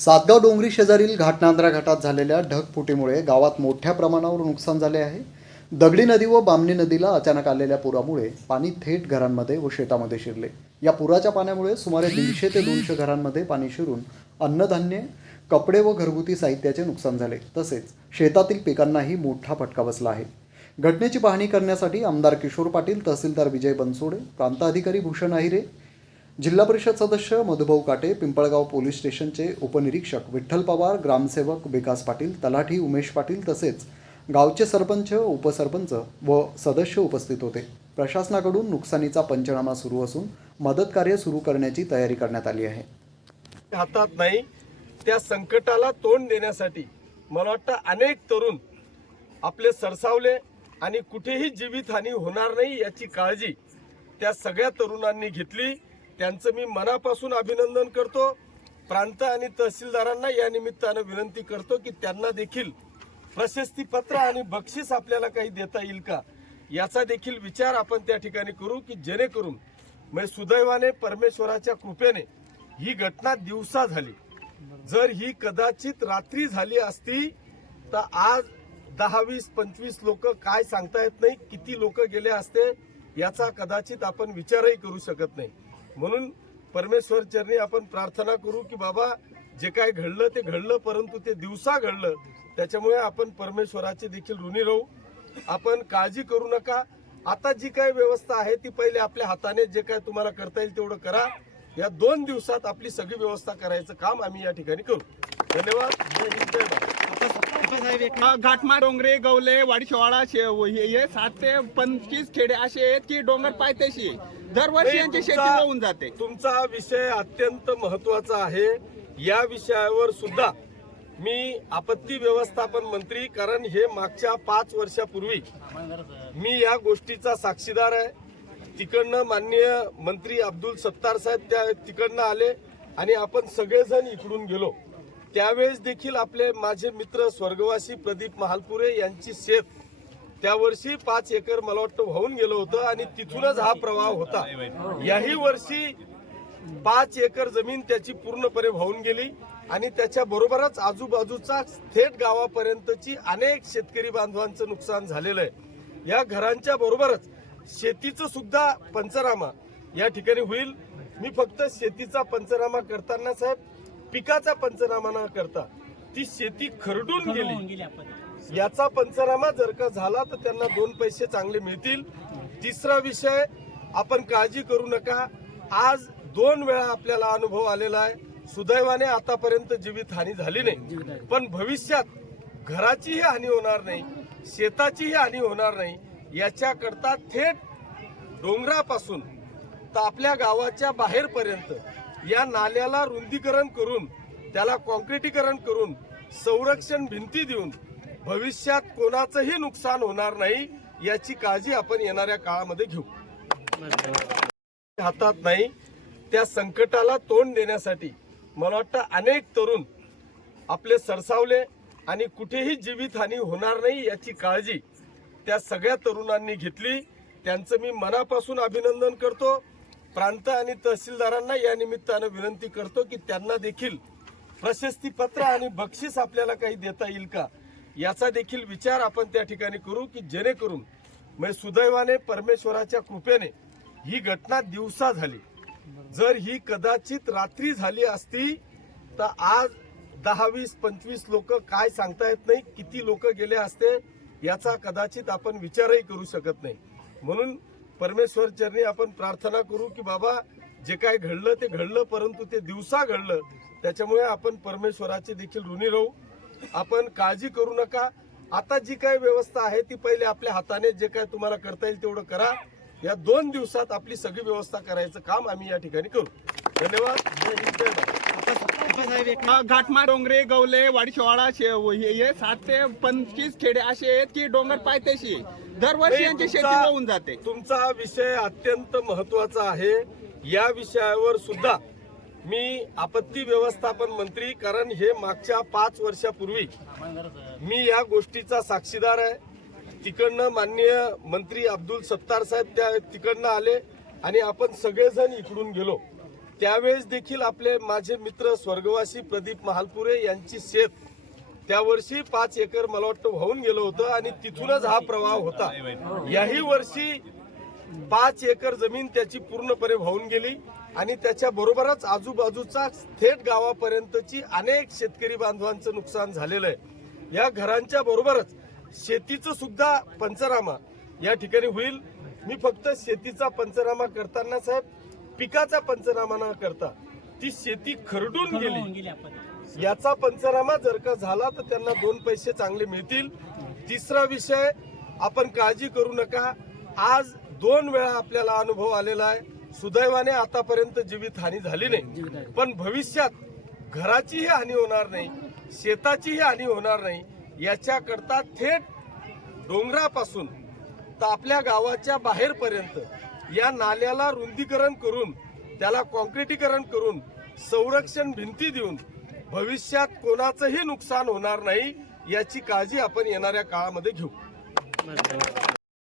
सातगाव डोंगरी शेजारील घाटनांद्रा घाटात झालेल्या ढगफुटीमुळे गावात मोठ्या प्रमाणावर नुकसान झाले आहे. दगडी नदी व बामणी नदीला अचानक आलेल्या पुरामुळे पाणी थेट घरांमध्ये व शेतामध्ये शिरले. या पुराच्या पाण्यामुळे सुमारे दीडशे ते दोनशे घरांमध्ये पाणी शिरून अन्नधान्य कपडे व घरगुती साहित्याचे नुकसान झाले. तसेच शेतातील पिकांनाही मोठा फटका बसला आहे. घटनेची पाहणी करण्यासाठी आमदार किशोर पाटील तहसीलदार विजय बनसोडे प्रांताधिकारी भूषण आहिरे जिल्हा परिषद सदस्य मधुभाऊ काटे पिंपळगाव पोलीस स्टेशनचे उपनिरीक्षक विठ्ठल पवार ग्रामसेवक विकास पाटील तलाठी उमेश पाटील तसेच गावचे सरपंच उपसरपंच व सदस्य उपस्थित होते. प्रशासनाकडून नुकसानीचा पंचनामा सुरू असून मदत कार्य सुरू करण्याची तयारी करण्यात आली आहे. हातात नाही त्या संकटाला तोंड देण्यासाठी मला वाटतं अनेक तरुण आपले सरसावले आणि कुठेही जीवितहानी होणार नाही याची काळजी त्या सगळ्या तरुणांनी घेतली. त्यांचं मी मनापासून अभिनंदन करतो. प्रांत आणि तहसीलदारांना या निमित्तानं विनंती करतो की त्यांना देखील प्रशस्तीपत्र आणि बक्षीस आपल्याला काही देता येईल का? याचा देखील विचार आपण त्या ठिकाणी करू की जेणेकरून म्हणजे सुदैवाने परमेश्वराच्या कृपेने ही घटना दिवसा झाली. जर ही कदाचित रात्री झाली असती तर आज दहा वीस पंचवीस लोक काय सांगता येत नाही किती लोक गेले असते याचा कदाचित आपण विचारही करू शकत नाही. म्हणून परमेश्वर चरणी आपण प्रार्थना करू की बाबा जे काय घडलं ते घडलं परंतु ते दिवसा घडलं. त्याच्यामुळे आपण परमेश्वराचे देखील ऋणी राहू. आपण काळजी करू नका. आता जी काय व्यवस्था आहे ती पहिले आपल्या हाताने जे काय तुम्हाला करता येईल तेवढं करा. या दोन दिवसात आपली सगळी व्यवस्था करायचं काम आम्ही या ठिकाणी करू. धन्यवाद. जय हिंद, जय भारत. घाटमा डोंगरे गवले वाडीशेवाडा शे- हे हे सात ते पंचवीस खेडे असे आहेत की डोंगर पायथ्याशी. दरवर्षी यांची शेती तुमचा- वाहून जाते. तुमचा विषय अत्यंत महत्त्वाचा आहे. या विषयावर सुद्धा मी आपत्ती व्यवस्थापन मंत्री कारण हे मागच्या पाच वर्षापूर्वी मी या गोष्टीचा साक्षीदार आहे. तिकडनं माननीय मंत्री अब्दुल सत्तार साहेब त्या तिकडनं आले आणि आपण सगळेजण इकडून गेलो. त्यावेळेस देखील आपले माझे मित्र स्वर्गवासी प्रदीप महालपुरे यांची शेत त्या वर्षी पाच एकर मला वाटतं वाहून गेलं होतं आणि तिथूनच हा प्रवाह होता. याही वर्षी पाच एकर जमीन त्याची पूर्णपणे वाहून गेली आणि त्याच्या बरोबरच आजूबाजूचा थेट गावापर्यंतची अनेक शेतकरी बांधवांचं नुकसान झालेलं आहे. या घरांच्या बरोबरच शेतीचं सुद्धा पंचनामा या ठिकाणी होईल. मी फक्त शेतीचा पंचनामा करताना साहेब पिकाचा पंचनामा न करता ती शेती खरडून गेली. याचा पंचनामा जर का झाला तर त्यांना दोन पैसे चांगले मिळतील. तिसरा विषय आपण काळजी करू नका. आज दोन वेळा आपल्याला अनुभव आलेला आहे. सुदैवाने आतापर्यंत जीवित हानी झाली नाही. पण भविष्यात घराचीही हानी होणार नाही शेताचीही हानी होणार नाही याच्याकरता थेट डोंगरापासून तर आपल्या गावाच्या बाहेरपर्यंत या नाल्याला रुंदीकरण करून त्याला कॉन्क्रिटीकरण करून संरक्षण भिंती देऊन भविष्यात कोणाचंही नुकसान होणार नाही याची काळजी आपण येणाऱ्या काळामध्ये घेऊ. हातात नाही त्या संकटाला तोंड देण्यासाठी मला वाटतं अनेक तरुण आपले सरसावले आणि कुठेही जीवितहानी होणार नाही याची काळजी त्या सगळ्या तरुणांनी घेतली. त्यांचं मी मनापासून अभिनंदन करतो. प्रांत आणि तहसीलदारांना या निमित्तानं विनंती करतो की त्यांना देखील प्रशस्तीपत्र आणि बक्षीस आपल्याला काही देता येईल का? याचा देखील विचार आपण त्या ठिकाणी करू की जेणेकरून म्हणजे सुदैवाने परमेश्वराच्या कृपेने ही घटना दिवसा झाली. जर ही कदाचित रात्री झाली असती तर आज दहा वीस पंचवीस लोक काय सांगता येत नाही किती लोक गेले असते याचा कदाचित आपण विचारही करू शकत नाही. म्हणून परमेश्वर चरणी आपण प्रार्थना करू की बाबा जे काय घडलं ते घडलं परंतु ते दिवसा घडलं. त्याच्यामुळे आपण परमेश्वराचे देखील ऋणी राहू. आपण काळजी करू नका. आता जी काय व्यवस्था आहे ती पहिले आपल्या हाताने जे काय तुम्हाला करता येईल तेवढं करा. या दोन दिवसात आपली सगळी व्यवस्था करायचं काम आम्ही या ठिकाणी करू. धन्यवाद. जय हिंद, जय भारत. घाटमा डोंगरे गवले वाडीशेवाडा शे- हे हे सात ते पंचवीस खेडे असे आहेत की डोंगर पायथ्याशी. दरवर्षी यांची शेती वाहून जाते. तुमचा विषय अत्यंत महत्त्वाचा आहे. या विषयावर सुद्धा मी आपत्ती व्यवस्थापन मंत्री कारण हे मागच्या पाच वर्षापूर्वी मी या गोष्टीचा साक्षीदार आहे. तिकडनं माननीय मंत्री अब्दुल सत्तार साहेब त्या तिकडनं आले आणि आपण सगळेजण इकडून गेलो. त्यावेळेस देखील आपले माझे मित्र स्वर्गवासी प्रदीप महालपुरे यांची शेत त्या वर्षी पाच एकर मला वाटतं वाहून गेलं होतं आणि तिथूनच हा प्रवाह होता. याही वर्षी पाच एकर जमीन त्याची पूर्णपणे वाहून गेली आणि त्याच्या बरोबरच आजूबाजूचा थेट गावापर्यंतची अनेक शेतकरी बांधवांचं नुकसान झालेलं आहे. या घरांच्या बरोबरच शेतीचं सुद्धा पंचनामा या ठिकाणी होईल. मी फक्त शेतीचा पंचनामा करताना साहेब पिकाचा पंचनामा न करता ती शेती खरडून गेली. याचा पंचनामा जर का झाला तर त्यांना दोन पैसे चांगले मिळतील. तिसरा विषय आपण काळजी करू नका. आज दोन वेळा आपल्याला अनुभव आलेला आहे. सुदैवाने आतापर्यंत जीवित हानी झाली नाही. पण भविष्यात घराचीही हानी होणार नाही शेताचीही हानी होणार नाही याच्याकरता थेट डोंगरापासून तर आपल्या गावाच्या बाहेरपर्यंत या नाल्याला रुंदीकरण करून त्याला कॉन्क्रिटीकरण करून संरक्षण भिंती देऊन भविष्यात कोणाचंही नुकसान होणार नाही याची काळजी आपण येणाऱ्या काळामध्ये घेऊ.